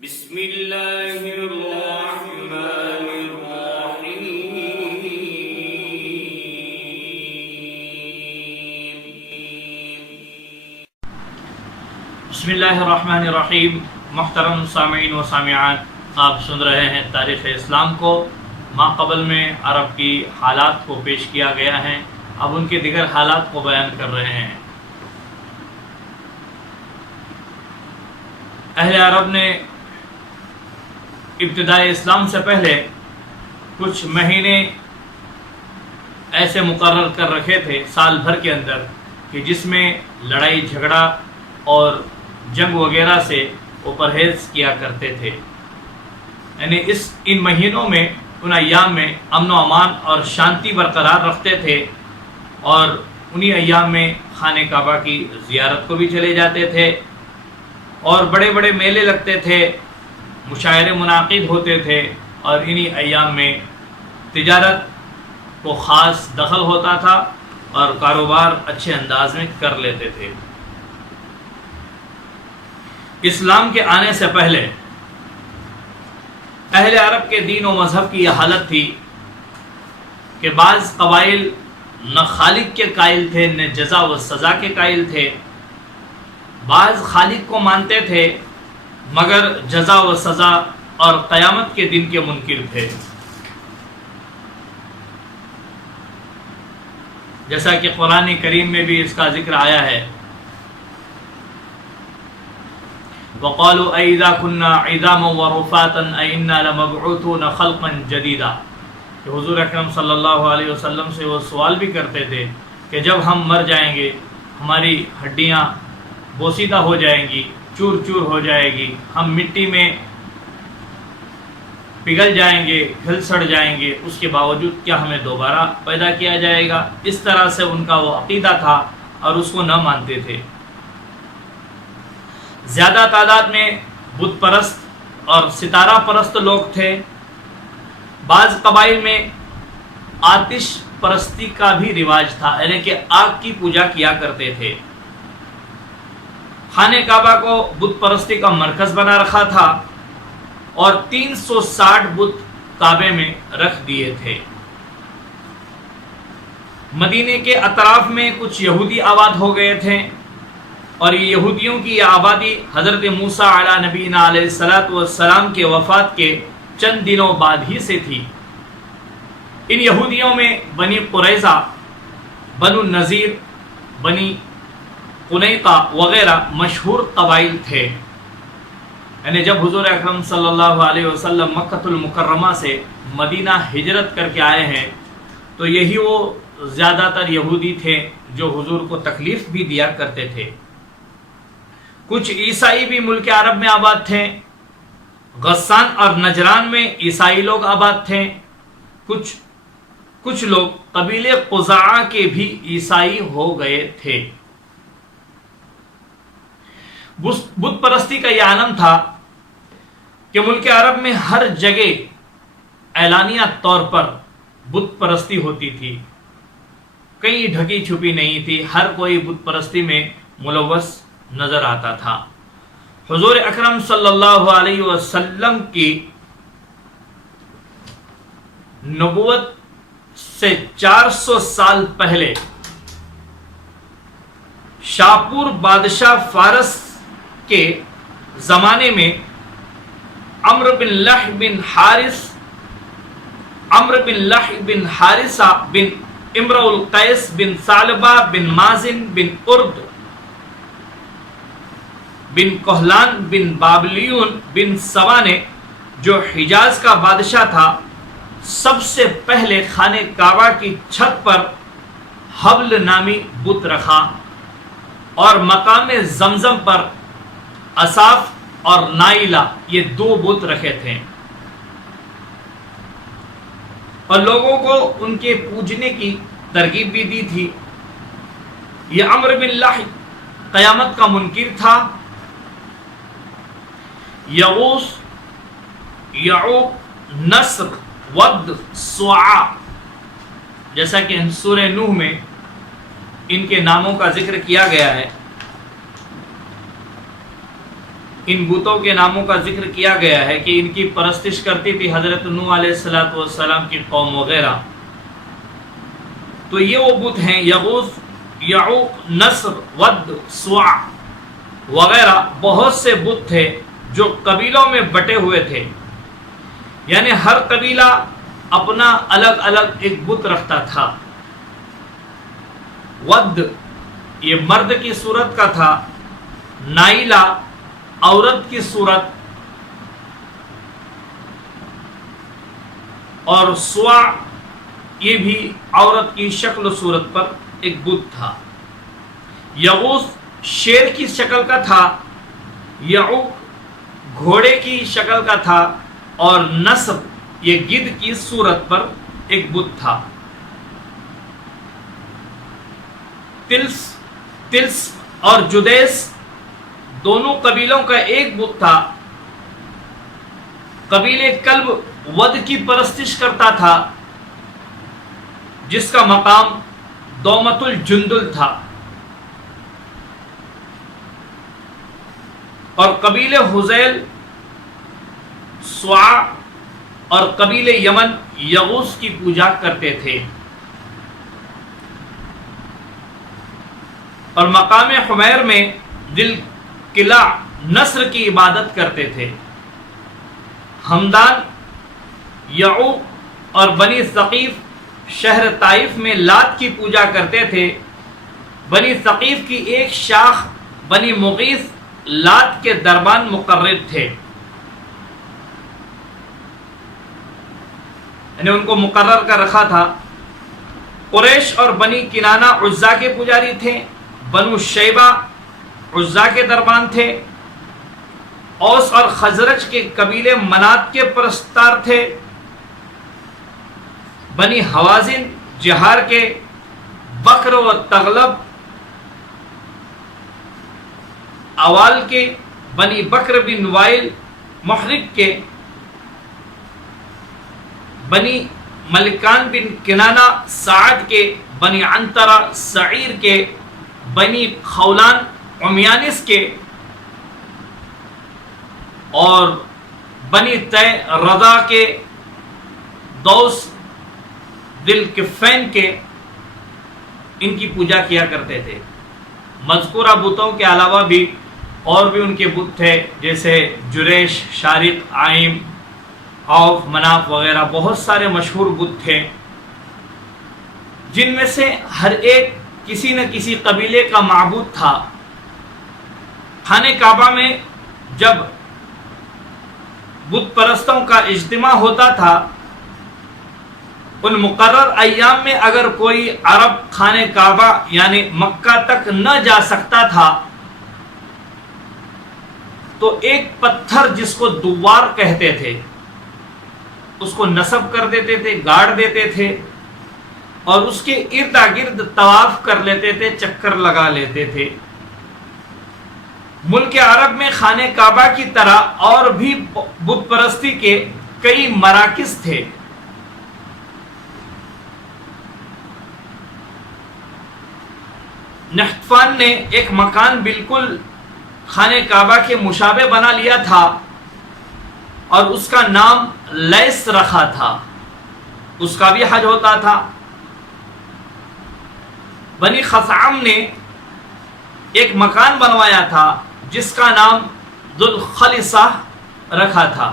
بسم اللہ الرحمن الرحیم۔ بسم اللہ الرحمن الرحیم۔ محترم سامعین و سامعات، آپ سن رہے ہیں تاریخ اسلام کو۔ ماقبل میں عرب کی حالات کو پیش کیا گیا ہے، اب ان کے دیگر حالات کو بیان کر رہے ہیں۔ اہل عرب نے ابتدائی اسلام سے پہلے کچھ مہینے ایسے مقرر کر رکھے تھے سال بھر کے اندر کہ جس میں لڑائی جھگڑا اور جنگ وغیرہ سے وہ پرہیز کیا کرتے تھے، یعنی ان مہینوں میں، ان ایام میں امن و امان اور شانتی برقرار رکھتے تھے، اور انہی ایام میں خانہ کعبہ کی زیارت کو بھی چلے جاتے تھے، اور بڑے بڑے میلے لگتے تھے، مشاعرے منعقد ہوتے تھے، اور انہی ایام میں تجارت کو خاص دخل ہوتا تھا اور کاروبار اچھے انداز میں کر لیتے تھے۔ اسلام کے آنے سے پہلے اہل عرب کے دین و مذہب کی یہ حالت تھی کہ بعض قبائل نہ خالق کے قائل تھے نہ جزا و سزا کے قائل تھے، بعض خالق کو مانتے تھے مگر جزا و سزا اور قیامت کے دن کے منکر تھے، جیسا کہ قرآن کریم میں بھی اس کا ذکر آیا ہے۔ وَقَالُوا أَإِذَا كُنَّا عِظَامًا وَرُفَاتًا أَإِنَّا لَمَبْعُوثُونَ خَلْقًا جَدِيدًا، کہ حضور اکرم صلی اللہ علیہ وسلم سے وہ سوال بھی کرتے تھے کہ جب ہم مر جائیں گے، ہماری ہڈیاں بوسیدہ ہو جائیں گی، چور چور ہو جائے گی، ہم مٹی میں پگھل جائیں گے، گھل سڑ جائیں گے، اس کے باوجود کیا ہمیں دوبارہ پیدا کیا جائے گا؟ اس طرح سے ان کا وہ عقیدہ تھا اور اس کو نہ مانتے تھے۔ زیادہ تعداد میں بت پرست اور ستارہ پرست لوگ تھے۔ بعض قبائل میں آتش پرستی کا بھی رواج تھا، یعنی کہ آگ کی پوجا کیا کرتے تھے۔ خانہ کعبہ کو بت پرستی کا مرکز بنا رکھا تھا اور 360 بت کعبے میں رکھ دیے تھے۔ مدینے کے اطراف میں کچھ یہودی آباد ہو گئے تھے، اور یہ یہودیوں کی یہ آبادی حضرت موسیٰ علیہ نبینا علیہ السلام کے وفات کے چند دنوں بعد ہی سے تھی۔ ان یہودیوں میں بنی قریظہ، بنو النذیر، بنی قنیقہ وغیرہ مشہور قبائل تھے، یعنی جب حضور اکرم صلی اللہ علیہ وسلم مکۃ المکرمہ سے مدینہ ہجرت کر کے آئے ہیں تو یہی وہ زیادہ تر یہودی تھے جو حضور کو تکلیف بھی دیا کرتے تھے۔ کچھ عیسائی بھی ملک عرب میں آباد تھے، غسان اور نجران میں عیسائی لوگ آباد تھے۔ کچھ لوگ قبیلے قزاعہ کے بھی عیسائی ہو گئے تھے۔ بت پرستی کا یہ عالم تھا کہ ملک عرب میں ہر جگہ اعلانیہ طور پر بت پرستی ہوتی تھی، کہیں ڈھکی چھپی نہیں تھی، ہر کوئی بت پرستی میں ملوث نظر آتا تھا۔ حضور اکرم صلی اللہ علیہ وسلم کی نبوت سے 400 سال پہلے شاپور بادشاہ فارس کے زمانے میں عمرو بن لح بن حارثہ بن امرؤ القیس بن ثعلبہ بن مازن بن ارد بن کہلان بن بابلیون بن سبا نے، جو حجاز کا بادشاہ تھا، سب سے پہلے خانہ کعبہ کی چھت پر حبل نامی بت رکھا، اور مقام زمزم پر اصاف اور نائلہ یہ 2 بت رکھے تھے، اور لوگوں کو ان کے پوجنے کی ترغیب بھی دی تھی۔ یہ عمرو بن لح قیامت کا منکر تھا۔ یغوث، یعوق، نصر، ود، سواع، جیسا کہ سورہ نوح میں ان کے ناموں کا ذکر کیا گیا ہے۔ ان بتوں کے ناموں کا ذکر کیا گیا ہے کہ ان کی پرستش کرتی تھی حضرت نوح علیہ السلام کی قوم وغیرہ، تو یہ وہ بت ہیں یغوث، یعوق، نصر، ود، سواع وغیرہ بہت سے بت تھے جو قبیلوں میں بٹے ہوئے تھے، یعنی ہر قبیلہ اپنا الگ الگ ایک بت رکھتا تھا۔ ود یہ مرد کی صورت کا تھا، نائلہ عورت کی صورت، اور سواع یہ بھی عورت کی شکل و صورت پر ایک بت تھا۔ یغوث شیر کی شکل کا تھا، یعوق گھوڑے کی شکل کا تھا، اور نصر یہ گدھ کی صورت پر ایک بت تھا۔ تلس اور جدیس دونوں قبیلوں کا ایک بت تھا۔ قبیلے کلب ود کی پرستش کرتا تھا جس کا مقام دومت الجندل تھا، اور قبیلے حذیل سواع اور قبیلے یمن یغوث کی پوجا کرتے تھے، اور مقام حمیر میں دل قلعہ نصر کی عبادت کرتے تھے۔ ہمدان، یعوق اور بنی ثقیف شہر طائف میں لات کی پوجا کرتے تھے۔ بنی ثقیف کی ایک شاخ بنی مغیث لات کے دربان مقرر تھے، یعنی ان کو مقرر کر رکھا تھا۔ قریش اور بنی کنانہ عزا کے پجاری تھے۔ بنو شیبہ عزا کے دربان تھے۔ اوس اور خزرج کے قبیلے منات کے پرستار تھے۔ بنی حوازن جہار کے، بکر و تغلب اوال کے، بنی بکر بن وائل محرق کے، بنی ملکان بن کنانہ سعد کے، بنی عنترہ سعیر کے، بنی خولان عمیانس کے، اور بنی تے رضا کے، دوس ذل کفین کے، ان کی پوجا کیا کرتے تھے۔ مذکورہ بتوں کے علاوہ بھی اور بھی ان کے بت تھے، جیسے جریش، شارق، عائم، اوف، مناف وغیرہ بہت سارے مشہور بت تھے، جن میں سے ہر ایک کسی نہ کسی قبیلے کا معبود تھا۔ خانہ کعبہ میں جب بت پرستوں کا اجتماع ہوتا تھا، ان مقرر ایام میں اگر کوئی عرب خانہ کعبہ یعنی مکہ تک نہ جا سکتا تھا تو ایک پتھر جس کو دوار کہتے تھے اس کو نصب کر دیتے تھے، گاڑ دیتے تھے، اور اس کے ارد گرد طواف کر لیتے تھے، چکر لگا لیتے تھے۔ ملک عرب میں خانہ کعبہ کی طرح اور بھی بت پرستی کے کئی مراکز تھے۔ نحتفان نے ایک مکان بالکل خانہ کعبہ کے مشابہ بنا لیا تھا اور اس کا نام لیس رکھا تھا، اس کا بھی حج ہوتا تھا۔ بنی خثعم نے ایک مکان بنوایا تھا جس کا نام ذوالخلصہ رکھا تھا،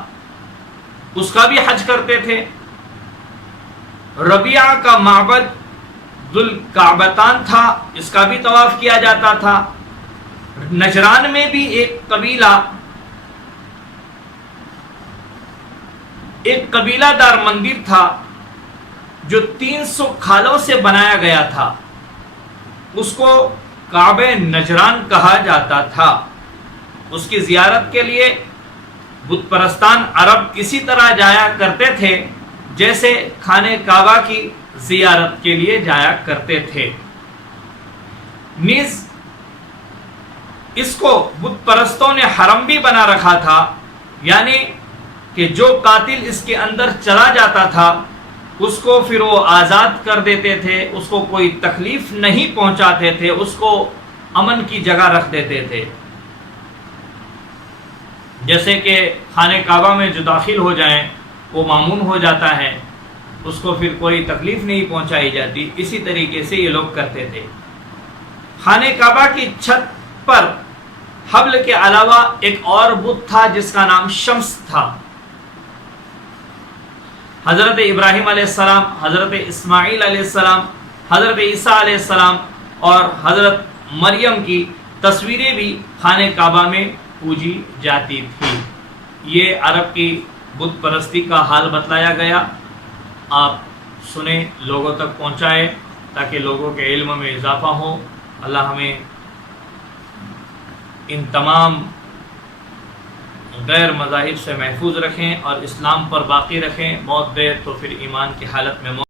اس کا بھی حج کرتے تھے۔ ربیعہ کا معبد ذوالکعبتان تھا، اس کا بھی طواف کیا جاتا تھا۔ نجران میں بھی ایک قبیلہ دار مندر تھا جو 300 کھالوں سے بنایا گیا تھا، اس کو کعبہ نجران کہا جاتا تھا۔ اس کی زیارت کے لیے بت پرستان عرب اسی طرح جایا کرتے تھے جیسے خانہ کعبہ کی زیارت کے لیے جایا کرتے تھے۔ نیز اس کو بت پرستوں نے حرم بھی بنا رکھا تھا، یعنی کہ جو قاتل اس کے اندر چلا جاتا تھا اس کو پھر وہ آزاد کر دیتے تھے، اس کو کوئی تکلیف نہیں پہنچاتے تھے، اس کو امن کی جگہ رکھ دیتے تھے۔ جیسے کہ خانہ کعبہ میں جو داخل ہو جائیں وہ مامون ہو جاتا ہے، اس کو پھر کوئی تکلیف نہیں پہنچائی جاتی، اسی طریقے سے یہ لوگ کرتے تھے۔ خانہ کعبہ کی چھت پر حبل کے علاوہ ایک اور بت تھا جس کا نام شمس تھا۔ حضرت ابراہیم علیہ السلام، حضرت اسماعیل علیہ السلام، حضرت عیسیٰ علیہ السلام اور حضرت مریم کی تصویریں بھی خانہ کعبہ میں پوجی جاتی تھی۔ یہ عرب کی بت پرستی کا حال بتلایا گیا، آپ سنیں، لوگوں تک پہنچائیں تاکہ لوگوں کے علم میں اضافہ ہو۔ اللہ ہمیں ان تمام غیر مذاہب سے محفوظ رکھیں اور اسلام پر باقی رکھیں، موت دے تو پھر ایمان کی حالت میں موت